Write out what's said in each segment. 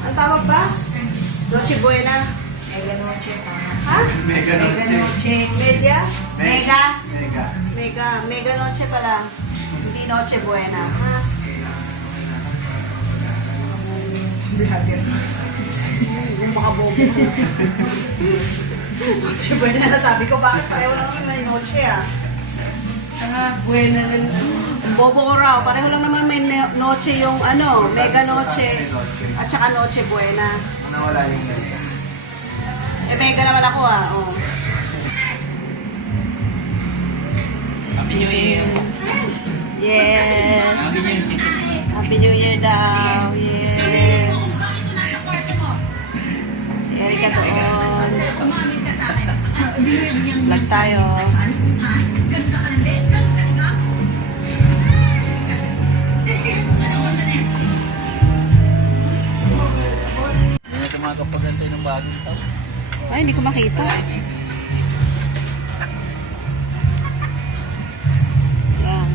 Ang tawag ba? Noche Buena. Mega Noche pa. Ha? Mega Mega Noche. Noche. Media? Mega. Mega. Mega Noche pala. Hindi Noche Buena. Ha? Yung mga bobo. Noche Buena na sabi ko, bakit pareho lang naman may Noche ah? Buena rin. Bobo ko raw, pareho lang naman may Noche yung ano, Mega Noche at saka Noche Buena. Nawala yung Mega. Eh, Mega naman ako ah. Oh. Happy New Year. Yes. Happy New Year. Happy New Year daw. Yes. Si Erika doon. Vlog tayo. Hindi na tumakapagantay ng bagong taon. Ay, hindi ko makita. Yan.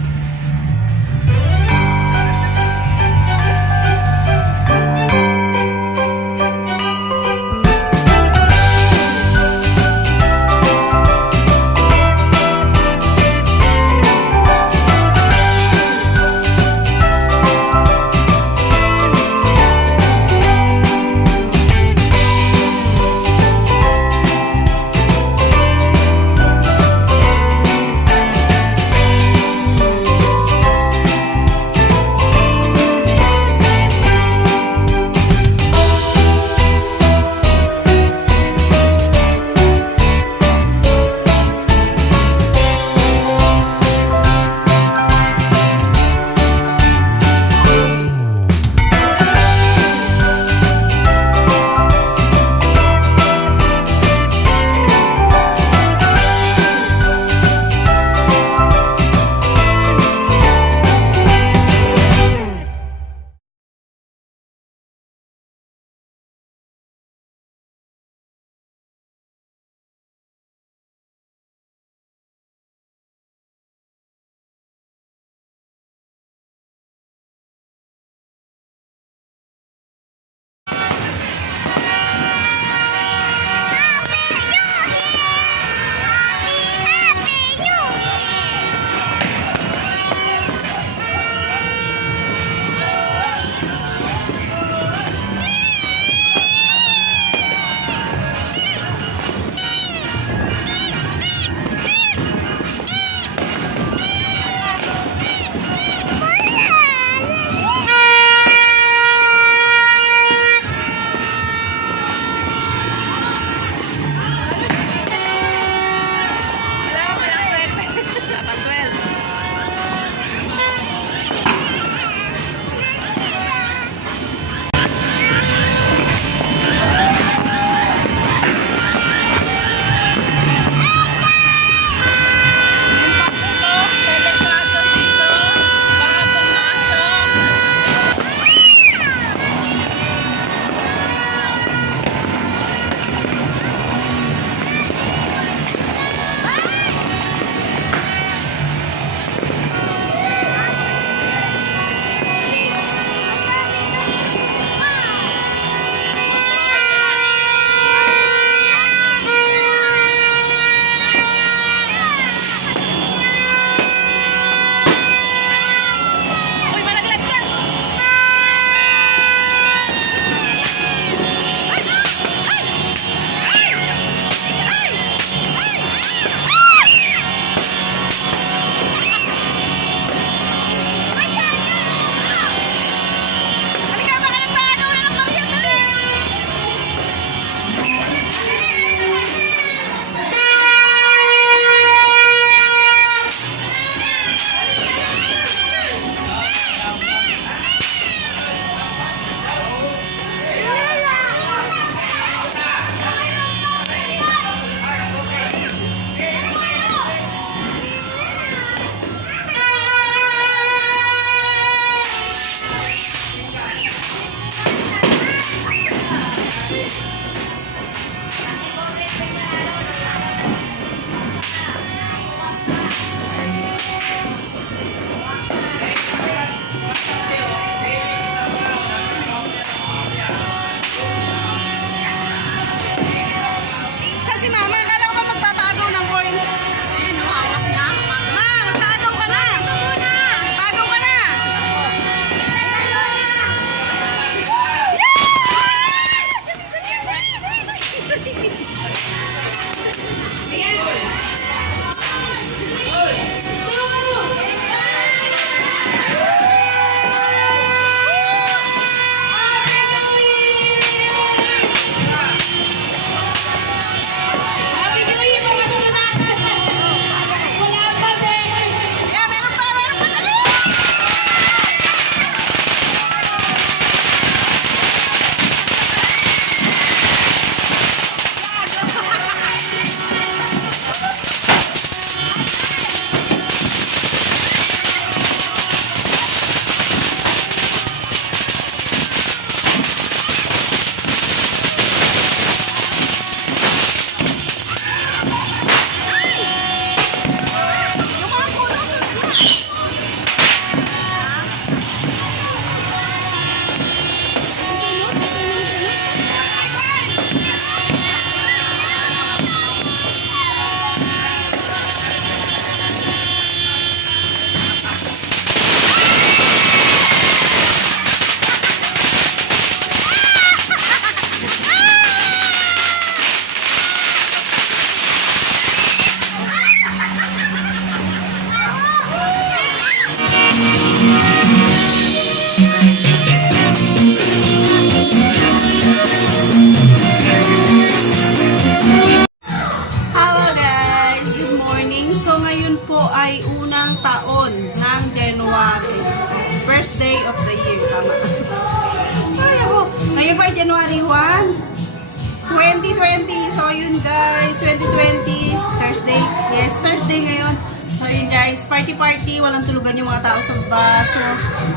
2020. So yun guys, 2020, Thursday. Yes, Thursday ngayon. So yun guys, party, walang tulugan yung mga tao sa baba. So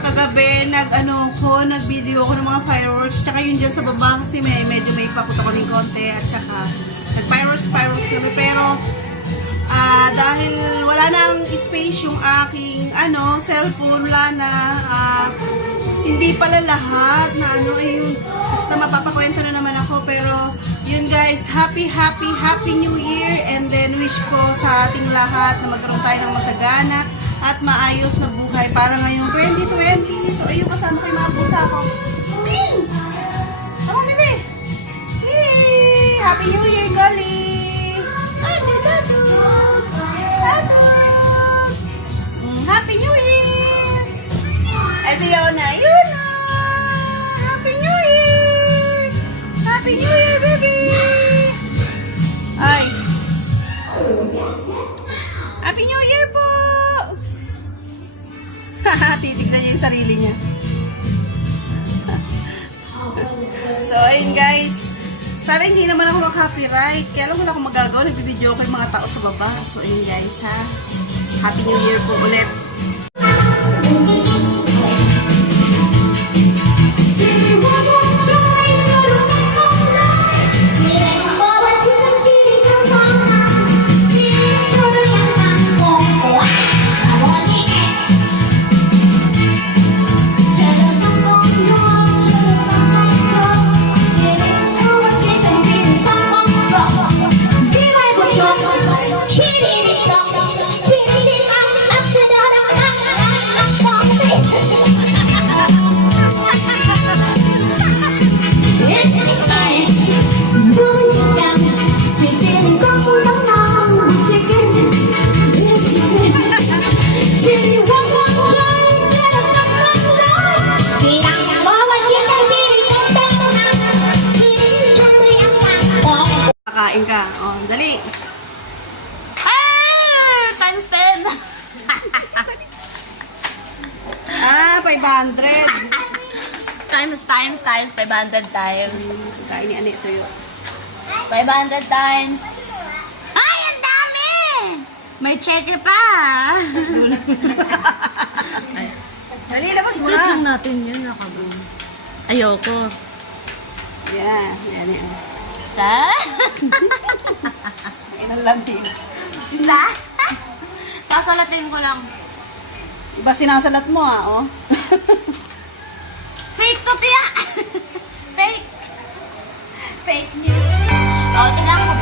kagabi, nag-video ko ng mga fireworks. Tsaka yun dyan sa baba kasi medyo may paputok ko ng konti. At tsaka nag-fireworks kami. Pero dahil wala nang space yung aking cellphone, wala na, hindi pala lahat na ayun, basta mapapakwento na naman ako. Pero yun guys, happy New Year, and then wish ko sa ating lahat na magkaroon tayo ng masagana at maayos na buhay para ngayong 2020. So ayun, kasama ko yung mga pusa ko. Come on, bebe! Yay! Happy New Year, Gali! Happy New Year! Ay, si Yona. Yona! Happy New Year! Happy New Year, baby! Ay! Happy New Year po! Titignan niya yung sarili niya. So, ayun guys. Sana hindi naman ako makaka-copyright. Kaya lang wala akong magagawa. Nagbibideo ko yung mga tao sa baba. So, ayun guys, ha. Happy New Year po ulit. Kain ka. Oh, dali. Times 10. 500. Times 500 times. Kain ni Ane ito yun. 500 times. Ay, ang dami! May cheque pa. Dali, labas mo na. Lang natin yun, nakabang. Ayoko. Yan. Yan, yan. Sa? Inalamig. Sa? Sasalatin ko lang. Iba sinasalat mo oh. Fake to tiya! Fake! Fake news. O, tingnan ko,